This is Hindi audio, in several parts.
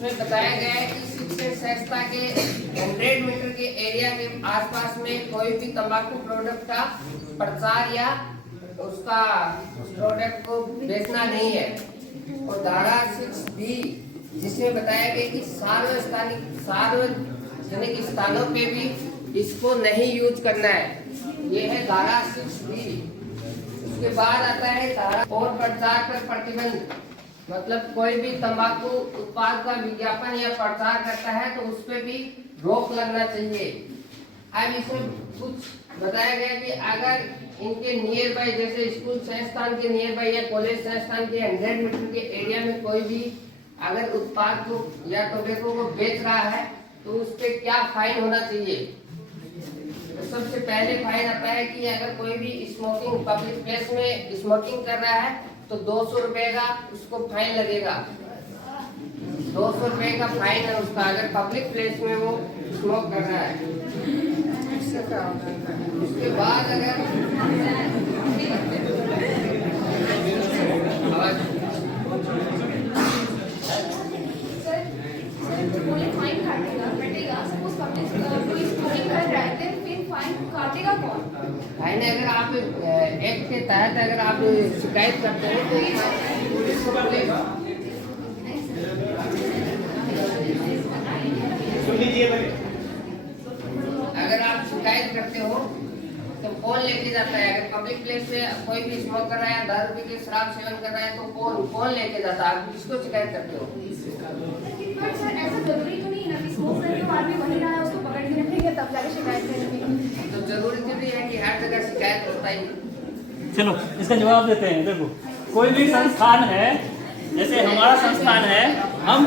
उसमें बताया गया है कि शिक्षण संस्था के 100 मीटर के एरिया के आसपास में कोई भी तंबाकू प्रोडक्ट का प्रचार या उसका प्रोडक्ट को बेचना नहीं है। और धारा 6B जिसमें बताया गया कि सार्वजनिक स्थानों पे भी इसको नहीं यूज करना है। ये है धारा 6B। उसके बाद आता है धारा और प्रचार पर प्रतिबंध, मतलब कोई भी तंबाकू उत्पाद का विज्ञापन या प्रचार करता है तो उस पर भी रोक लगना चाहिए। अब इसमें कुछ बताया गया कि अगर इनके नियर बाय, जैसे स्कूल संस्थान के नियर बाय या कॉलेज संस्थान के 100 मीटर के एरिया में कोई भी अगर उत्पाद को या टोबैको को बेच रहा है तो उस पर क्या फाइन होना चाहिए। तो सबसे पहले फाइन आता है कि अगर कोई भी स्मोकिंग पब्लिक प्लेस में स्मोकिंग कर रहा है तो 200 रुपए का उसको फाइन लगेगा। 200 रुपए का फाइन है उसका, अगर पब्लिक प्लेस में वो स्मोक कर रहा है। उसके बाद अगर फाइन अगर आप एक्ट के तहत अगर आप शिकायत करते हैं तो पुलिस को पकड़ेगा। अगर आप शिकायत करते हो तो कौन लेके जाता है? अगर पब्लिक प्लेस पे कोई भी स्मोक कर रहा है, दारू पी के शराब सेवन कर रहा है तो कौन लेके जाता है? आप किसको शिकायत करते हो? सर ऐसा जरूरी तो नहीं है ना कि स्मोक करने के बाद भी वही रहा है उसको पकड़ के रखेंगे तब जाके शिकायत करेंगे। तो जरूरी तो नहीं है कि हर जगह शिकायत होता ही। चलो इसका जवाब देते हैं। देखो कोई भी संस्थान है, जैसे हमारा संस्थान है, हम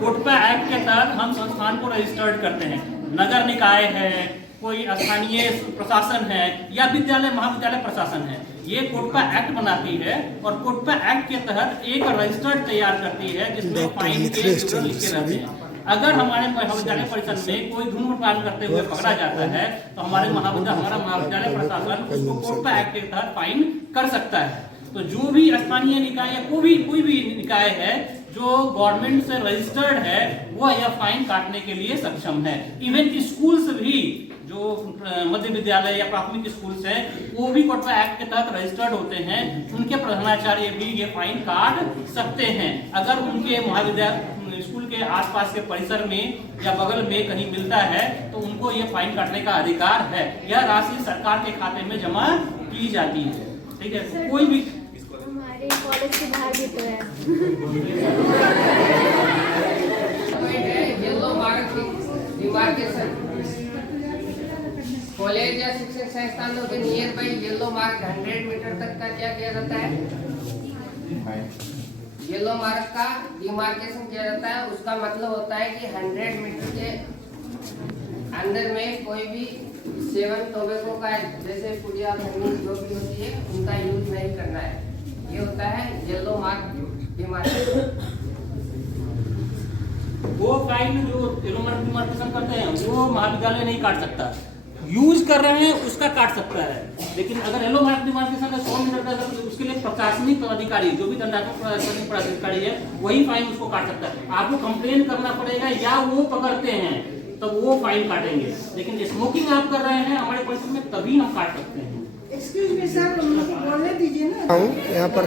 कोटपा एक्ट के तहत हम संस्थान को रजिस्टर्ड करते हैं। नगर निकाय है, कोई स्थानीय प्रशासन है या विद्यालय महाविद्यालय प्रशासन है, ये कोटपा एक्ट बनाती है और कोटपा एक्ट के तहत एक रजिस्टर्ड तैयार करती है जिसमें फाइन के विवरण लिखे रहते हैं। अगर हमारे महाविद्यालय परिषद में कोई धूम्रपान करते हुए पकड़ा जाता है तो हमारा महाविद्यालय प्रशासन उसको कोटपा एक्ट के तहत फाइन कर सकता है। तो जो भी स्थानीय निकाय या कोई भी निकाय है जो गवर्नमेंट से रजिस्टर्ड है वह यह फाइन काटने के लिए सक्षम है। इवन स्कूल्स भी, जो मध्य विद्यालय या प्राथमिक स्कूल्स हैं, वो भी कोटपा एक्ट के तहत रजिस्टर्ड होते हैं। उनके प्रधानाचार्य भी ये फाइन काट सकते हैं। अगर उनके महाविद्यालय स्कूल के आसपास के परिसर में या बगल में कहीं मिलता है तो उनको ये फाइन काटने का अधिकार है। यह राशि सरकार के खाते में जमा की जाती है। ठीक है, कोई भी हमारे कॉलेज के बाहर भी तो है। कॉलेज या शिक्षण संस्थानों के near by yellow mark 100 metre तक का क्या किया जाता है? येलो मार्क का डिमार्केशन किया जाता है। उसका मतलब होता है कि 100 मीटर के अंदर में कोई भी सेवन टोबैको का, जैसे पुड़िया खमीर जो भी होती है, उनका यूज नहीं करना है। ये होता है येलो मार्क डिमार्केशन। वो फाइन जो येलो मार्क डिमार्केशन करते हैं वो महाविद्यालय नहीं काट सकता। यूज कर रहे हैं उसका काट सकता है, लेकिन अगर येलो मार्क डिमार्केशन का 100 मीटर का तो उसके लिए प्रशासनिक पदाधिकारी, जो भी दंडात्मक प्रशासनिक पदाधिकारी है, वही फाइन उसको काट सकता है। आपको कंप्लेन करना पड़ेगा या वो पकड़ते हैं तब वो फाइन काटेंगे। लेकिन स्मोकिंग आप कर रहे हैं हमारे परिसर में तभी हम काट सकते हैं। एक्सक्यूज मी सर, मुझे बोलने दीजिए ना। यहाँ पर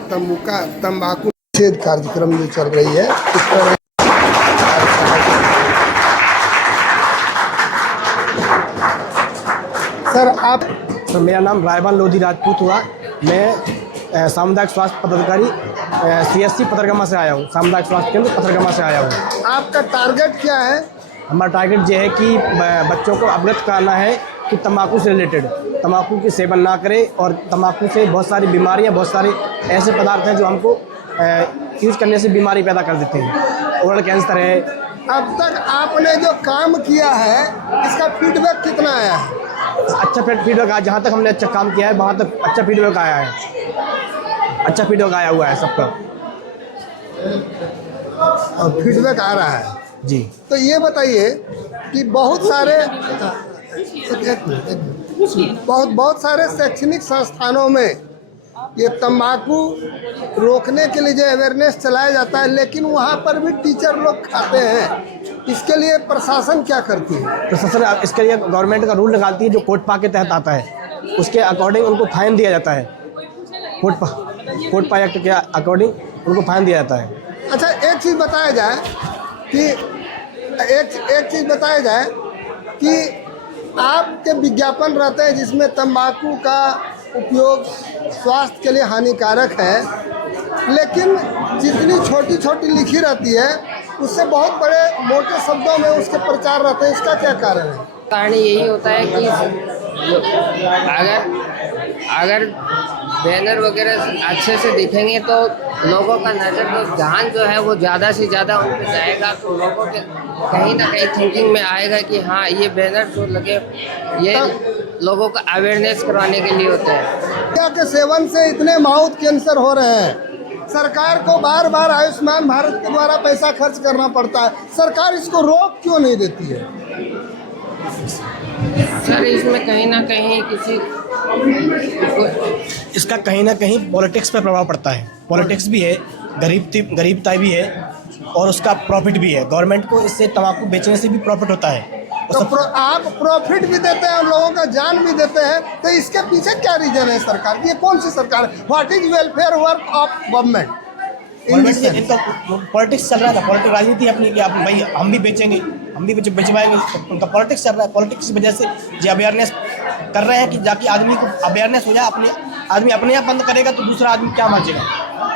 तंबाकू निषेध कार्यक्रम जो चल रही है इस पर सर आप। सर मेरा नाम रायबान लोधी राजपूत हुआ। मैं सामुदायिक स्वास्थ्य पदाधिकारी CSC पथरगामा से आया हूँ। सामुदायिक स्वास्थ्य केंद्र पथरगामा से आया हूँ। आपका टारगेट क्या है? हमारा टारगेट ये है कि बच्चों को अवगत कराना है कि तंबाकू से रिलेटेड, तंबाकू की सेवन ना करें और तंबाकू से बहुत सारी बीमारियाँ, बहुत सारे ऐसे पदार्थ हैं जो हमको यूज़ करने से बीमारी पैदा कर देते हैं। ओरल कैंसर है। अब तक आपने जो काम किया है इसका फीडबैक कितना आया है? अच्छा फीडबैक आया। जहाँ तक हमने अच्छा काम किया है वहाँ तक अच्छा फीडबैक आया है। अच्छा फीडबैक आया हुआ है सबका। और फीडबैक आ रहा है जी। तो ये बताइए कि बहुत सारे शैक्षणिक संस्थानों में ये तंबाकू रोकने के लिए जो अवेयरनेस चलाया जाता है, लेकिन वहाँ पर भी टीचर लोग खाते हैं। इसके लिए प्रशासन क्या करती है? प्रशासन इसके लिए गवर्नमेंट का रूल निकालती है जो कोटपा के तहत आता है, उसके अकॉर्डिंग उनको फाइन दिया जाता है। कोटपा एक्ट के अकॉर्डिंग उनको फाइन दिया जाता है। अच्छा, एक चीज़ बताया जाए कि आपके विज्ञापन रहते हैं जिसमें तंबाकू का उपयोग स्वास्थ्य के लिए हानिकारक है, लेकिन जितनी छोटी छोटी लिखी रहती है उससे बहुत बड़े मोटे शब्दों में उसके प्रचार रहते हैं। इसका क्या कारण है? कारण यही होता है कि अगर बैनर वगैरह अच्छे से दिखेंगे तो लोगों का नज़र तो ध्यान जो है वो ज़्यादा से ज़्यादा उन पर जाएगा, तो लोगों के कहीं ना कहीं थिंकिंग में आएगा कि हाँ ये बैनर जो लगे ये लोगों को अवेयरनेस करवाने के लिए होते हैं। क्या के सेवन से इतने माउथ कैंसर हो रहे हैं, सरकार को बार बार आयुष्मान भारत के द्वारा पैसा खर्च करना पड़ता है, सरकार इसको रोक क्यों नहीं देती है? सर इसमें कहीं ना कहीं इसका कहीं ना कहीं पॉलिटिक्स पे प्रभाव पड़ता है। पॉलिटिक्स भी है, गरीबता भी है और उसका प्रॉफिट भी है। गवर्नमेंट को इससे तंबाकू बेचने से भी प्रॉफिट होता है। तो आप प्रॉफिट भी देते हैं और लोगों का जान भी देते हैं, तो इसके पीछे क्या रीजन है सरकार की? ये कौन सी सरकार है? What is welfare work of government? इनका पॉलिटिक्स चल रहा है, पॉलिटिक्स राजनीति अपनी कि आप भाई हम भी बेचेंगे, हम भी बेचवाएंगे, उनका पॉलिटिक्स चल रहा है। पॉलिटिक्स की वजह से जो अवेयरनेस कर रहे हैं कि जाके आदमी को अवेयरनेस हो जाए, आदमी अपने आप बंद करेगा तो दूसरा आदमी क्या बचेगा?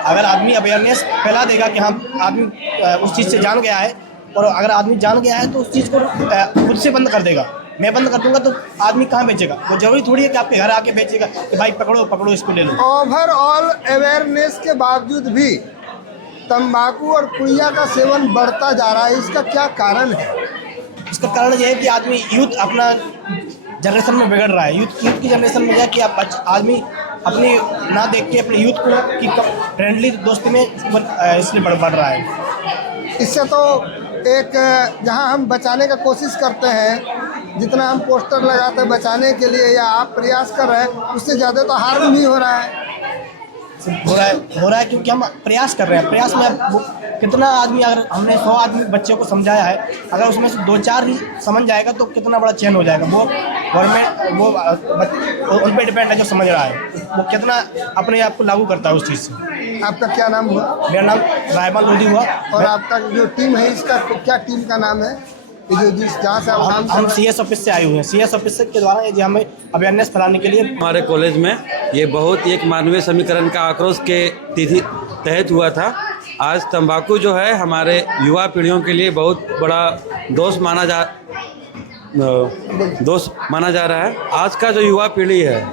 अगर आदमी अवेयरनेस फैला देगा कि हाँ आदमी उस चीज़ से जान गया है, और अगर आदमी जान गया है तो उस चीज़ को खुद से बंद कर देगा। मैं बंद कर दूंगा तो आदमी कहाँ बेचेगा? वो जरूरी थोड़ी है कि आपके घर आके बेचेगा कि भाई पकड़ो इसको ले लो। ओवरऑल अवेयरनेस के बावजूद भी तंबाकू और पुड़िया का सेवन बढ़ता जा रहा है, इसका क्या कारण है? इसका कारण यह है कि आदमी यूथ अपना जनरेशन में बिगड़ रहा है। यूथ की जनरेशन में कि आप आदमी अपनी ना देख के अपने यूथ को की फ्रेंडली दोस्ती में इसलिए बढ़ रहा है। इससे तो एक जहां हम बचाने का कोशिश करते हैं, जितना हम पोस्टर लगाते हैं बचाने के लिए या आप प्रयास कर रहे हैं, उससे ज़्यादा तो हार्म ही हो रहा है क्योंकि हम प्रयास कर रहे हैं। प्रयास में अब कितना आदमी, अगर हमने 100 आदमी बच्चे को समझाया है, अगर उसमें से 2-4 ही समझ जाएगा तो कितना बड़ा चेंज हो जाएगा। वो गवर्नमेंट वो उन पर डिपेंड है जो समझ रहा है, वो कितना अपने आप को लागू करता है उस चीज़ से। आपका क्या नाम हुआ? मेरा नाम रायबान लोधी हुआ। और आपका जो टीम है इसका क्या टीम का नाम है? जहाँ से हम CS ऑफिस से आए हुए हैं। CS ऑफिस के द्वारा ये हमें अवेयरनेस फैलाने के लिए हमारे कॉलेज में ये बहुत एक मानवीय समीकरण का आक्रोश के तिथि तहत हुआ था। आज तंबाकू जो है हमारे युवा पीढ़ियों के लिए बहुत बड़ा दोष माना जा रहा है। आज का जो युवा पीढ़ी है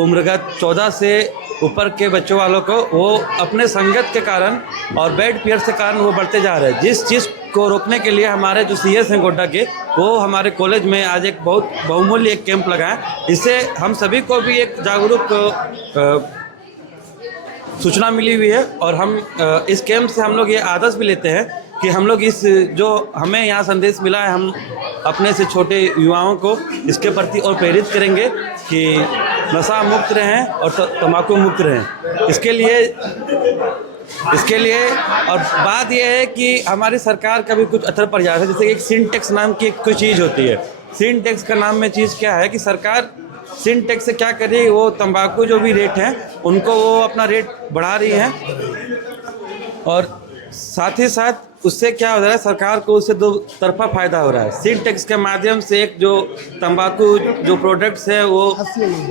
उम्रगत 14 से ऊपर के बच्चों वालों को, वो अपने संगत के कारण और बैड पीयर के कारण वो बढ़ते जा रहे हैं। जिस चीज़ को रोकने के लिए हमारे जो CS हैं गोड्डा के, वो हमारे कॉलेज में आज एक बहुत बहुमूल्य एक कैंप लगाएं। इससे हम सभी को भी एक जागरूक सूचना मिली हुई है और हम इस कैंप से हम लोग ये आदर्श भी लेते हैं कि हम लोग इस जो हमें यहाँ संदेश मिला है, हम अपने से छोटे युवाओं को इसके प्रति और प्रेरित करेंगे कि नशा मुक्त रहें और तंबाकू मुक्त रहें। इसके लिए और बात यह है कि हमारी सरकार का भी कुछ अथर प्रयास है। जैसे एक सिन टैक्स नाम की कोई चीज़ होती है। सिन टैक्स का नाम में चीज़ क्या है कि सरकार सिन टैक्स से क्या कर रही है, वो तंबाकू जो भी रेट हैं उनको वो अपना रेट बढ़ा रही है और साथ ही साथ उससे क्या हो रहा है, सरकार को उससे दो तरफा फ़ायदा हो रहा है। सिन टैक्स के माध्यम से एक जो तंबाकू जो प्रोडक्ट्स है वो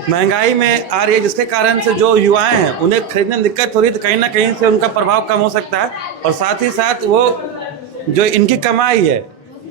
महंगाई में आ रही है, जिसके कारण से जो युवाएं हैं उन्हें खरीदने में दिक्कत हो रही है। तो कहीं ना कहीं से उनका प्रभाव कम हो सकता है और साथ ही साथ वो जो इनकी कमाई है,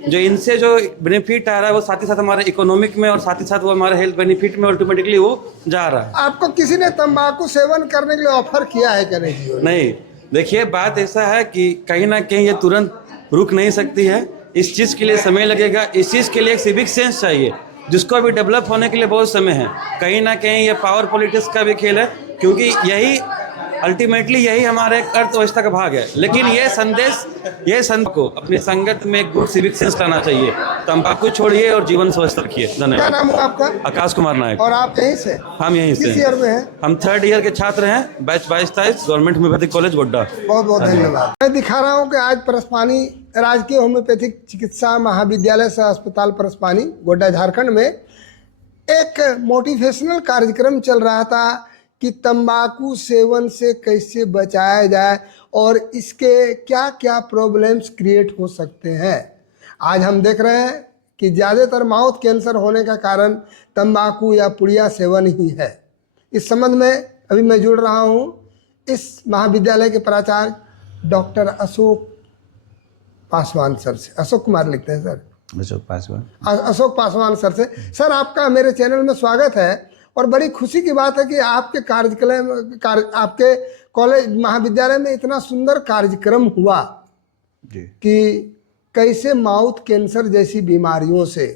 जो इनसे जो बेनिफिट आ रहा है, वो साथ ही साथ हमारे इकोनॉमिक में और साथ ही साथ वो हमारे हेल्थ बेनिफिट में अल्टीमेटली वो जा रहा है। आपको किसी ने तंबाकू सेवन करने के लिए ऑफर किया है क्या? नहीं। देखिए, बात ऐसा है कि कहीं ना कहीं ये तुरंत रुक नहीं सकती है। इस चीज़ के लिए समय लगेगा। इस चीज़ के लिए एक सिविक सेंस चाहिए, जिसको अभी डेवलप होने के लिए बहुत समय है। कहीं ना कहीं ये पावर पॉलिटिक्स का भी खेल है, क्योंकि यही अल्टीमेटली यही हमारे अर्थव्यवस्था का भाग है। लेकिन ये संदेश को अपनी संगत में गुड सिविक सेंस लाना चाहिए। तंबाकू छोड़िए और जीवन स्वस्थ रखिए। क्या धन्यवाद। नाम है आपका? आकाश कुमार नायक। और आप यहीं से? हम यहीं से किस ईयर में हैं? हम 3rd ईयर के छात्र हैं, batch 22-23, government homeopathic college Godda. बहुत बहुत धन्यवाद। मैं दिखा रहा हूँ कि आज परसपानी राजकीय होम्योपैथिक चिकित्सा महाविद्यालय सह अस्पताल परसपानी गोड्डा झारखंड में एक मोटिवेशनल कार्यक्रम चल रहा था कि तंबाकू सेवन से कैसे बचाया जाए और इसके क्या क्या प्रॉब्लम्स क्रिएट हो सकते हैं। आज हम देख रहे हैं कि ज़्यादातर माउथ कैंसर होने का कारण तंबाकू या पुड़िया सेवन ही है। इस संबंध में अभी मैं जुड़ रहा हूँ इस महाविद्यालय के प्राचार्य डॉक्टर अशोक पासवान सर से। अशोक कुमार लिखते हैं सर। अशोक पासवान। अशोक पासवान सर से। सर, आपका मेरे चैनल में स्वागत है और बड़ी खुशी की बात है कि आपके आपके कॉलेज महाविद्यालय में इतना सुंदर कार्यक्रम हुआ जी कि कैसे माउथ कैंसर जैसी बीमारियों से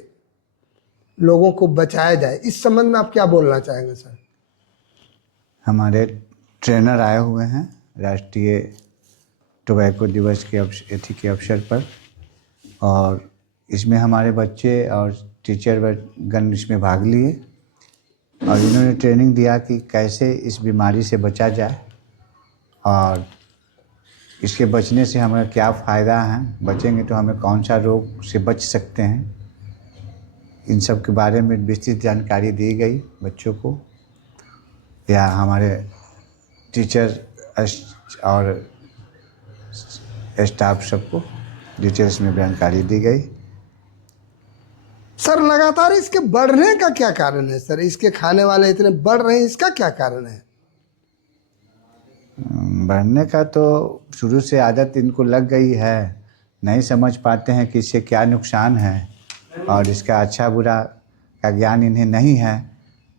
लोगों को बचाया जाए। इस संबंध में आप क्या बोलना चाहेंगे सर? हमारे ट्रेनर आए हुए हैं राष्ट्रीय टोबैको दिवस के तिथि के अवसर पर, और इसमें हमारे बच्चे और टीचर गण इसमें भाग लिए और इन्होंने ट्रेनिंग दिया कि कैसे इस बीमारी से बचा जाए और इसके बचने से हमें क्या फ़ायदा है, बचेंगे तो हमें कौन सा रोग से बच सकते हैं। इन सब के बारे में विस्तृत जानकारी दी गई बच्चों को, या हमारे टीचर और स्टाफ सबको डिटेल्स में जानकारी दी गई। सर, लगातार इसके बढ़ने का क्या कारण है सर? इसके खाने वाले इतने बढ़ रहे हैं, इसका क्या कारण है? बढ़ने का तो शुरू से आदत इनको लग गई है, नहीं समझ पाते हैं कि इससे क्या नुकसान है और इसका अच्छा बुरा का ज्ञान इन्हें नहीं है।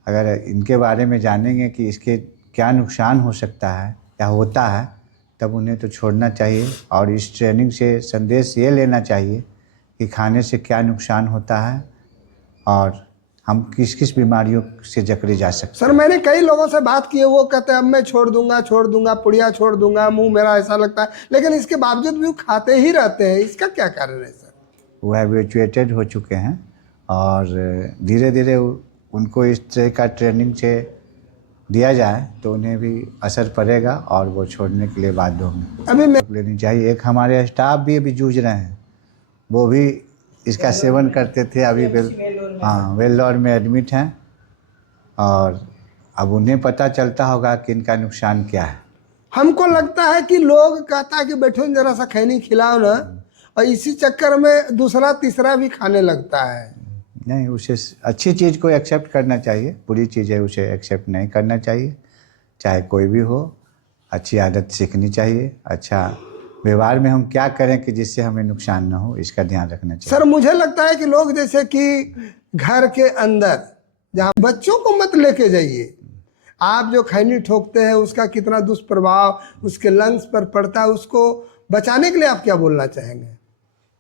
अगर इनके बारे में जानेंगे कि इसके क्या नुकसान हो सकता है या होता है, तब उन्हें तो छोड़ना चाहिए और इस ट्रेनिंग से संदेश ये लेना चाहिए कि खाने से क्या नुकसान होता है और हम किस किस बीमारियों से जकड़े जा सकते हैं। सर, मैंने कई लोगों से बात की है, वो कहते हैं अब मैं छोड़ दूंगा, पुड़िया छोड़ दूंगा, मुंह मेरा ऐसा लगता है, लेकिन इसके बावजूद भी वो खाते ही रहते हैं। इसका क्या कारण है सर? वो हैबिचुएटेड हो चुके हैं और धीरे धीरे उनको इस तरह का ट्रेनिंग से दिया जाए तो उन्हें भी असर पड़ेगा और वो छोड़ने के लिए बाध्य होंगे। अभी मैं लेनी चाहिए। एक हमारे स्टाफ भी अभी जूझ रहे हैं, वो भी इसका सेवन करते थे, अभी वेल्लोर में एडमिट हैं और अब उन्हें पता चलता होगा कि इनका नुकसान क्या है। हमको लगता है कि लोग कहता है कि बैठो जरा सा खैनी खिलाओ ना, और इसी चक्कर में दूसरा तीसरा भी खाने लगता है। नहीं, उसे अच्छी चीज़ को एक्सेप्ट करना चाहिए, बुरी चीज़ है उसे एक्सेप्ट नहीं करना चाहिए। चाहे कोई भी हो, अच्छी आदत सीखनी चाहिए। अच्छा व्यवहार में हम क्या करें कि जिससे हमें नुकसान ना हो, इसका ध्यान रखना चाहिए। सर, मुझे लगता है कि लोग जैसे कि घर के अंदर जहाँ बच्चों को मत लेके जाइए, आप जो खैनी ठोकते हैं उसका कितना दुष्प्रभाव उसके लंग्स पर पड़ता है, उसको बचाने के लिए आप क्या बोलना चाहेंगे?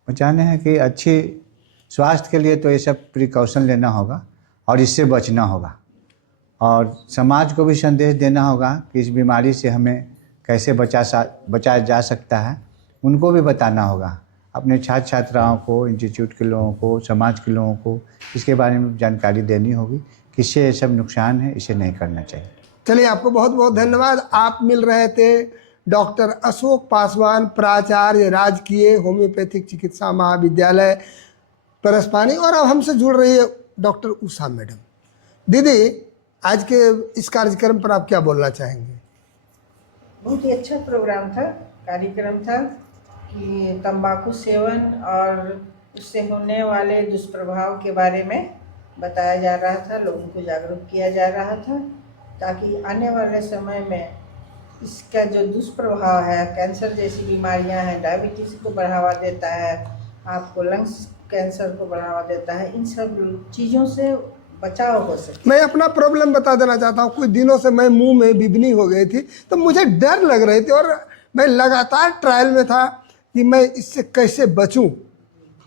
बचाने हैं कि अच्छी स्वास्थ्य के लिए तो ये सब प्रिकॉशन लेना होगा और इससे बचना होगा, और समाज को भी संदेश देना होगा कि इस बीमारी से हमें कैसे बचाया जा सकता है। उनको भी बताना होगा, अपने छात्र छात्राओं को, इंस्टीट्यूट के लोगों को, समाज के लोगों को इसके बारे में जानकारी देनी होगी कि इससे ये सब नुकसान है, इसे नहीं करना चाहिए। चलिए, आपको बहुत बहुत धन्यवाद। आप मिल रहे थे डॉक्टर अशोक पासवान, प्राचार्य राजकीय होम्योपैथिक चिकित्सा महाविद्यालय परसपानी, और अब हमसे जुड़ रही है डॉक्टर उषा मैडम। दीदी, आज के इस कार्यक्रम पर आप क्या बोलना चाहेंगे? बहुत ही अच्छा प्रोग्राम था, कार्यक्रम था कि तंबाकू सेवन और उससे होने वाले दुष्प्रभाव के बारे में बताया जा रहा था, लोगों को जागरूक किया जा रहा था, ताकि आने वाले समय में इसका जो दुष्प्रभाव है, कैंसर जैसी बीमारियां हैं, डायबिटीज़ को बढ़ावा देता है, आपको लंग्स कैंसर को बढ़ावा देता है, इन सब चीज़ों से बचाव हो सके। मैं अपना प्रॉब्लम बता देना चाहता हूँ। कुछ दिनों से मैं मुंह में बिबनी हो गई थी, तो मुझे डर लग रही थी और मैं लगातार ट्रायल में था कि मैं इससे कैसे बचूं।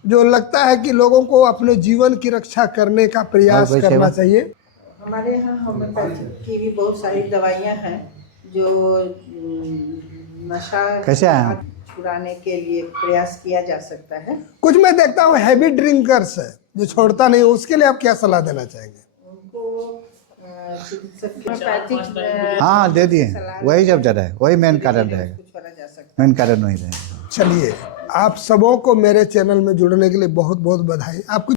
जो लगता है कि लोगों को अपने जीवन की रक्षा करने का प्रयास करना चाहिए। हमारे यहाँ होम्योपैथी की भी बहुत सारी दवाइयाँ हैं जो नशा कैसे आए? छुड़ाने के लिए प्रयास किया जा सकता है। कुछ मैं देखता हूँ हैवी ड्रिंकर्स है जो छोड़ता नहीं, उसके लिए आप क्या सलाह देना चाहेंगे? उनको चिकित्सक हाँ दे दिए, वही जब ज़्यादा है, वही मेन कारण रहेगा, छोड़ा जा सकता मेन कारण वही रहेगा। चलिए, आप सबों को मेरे चैनल में जुड़ने के लिए बहुत बहुत बधाई। आपकी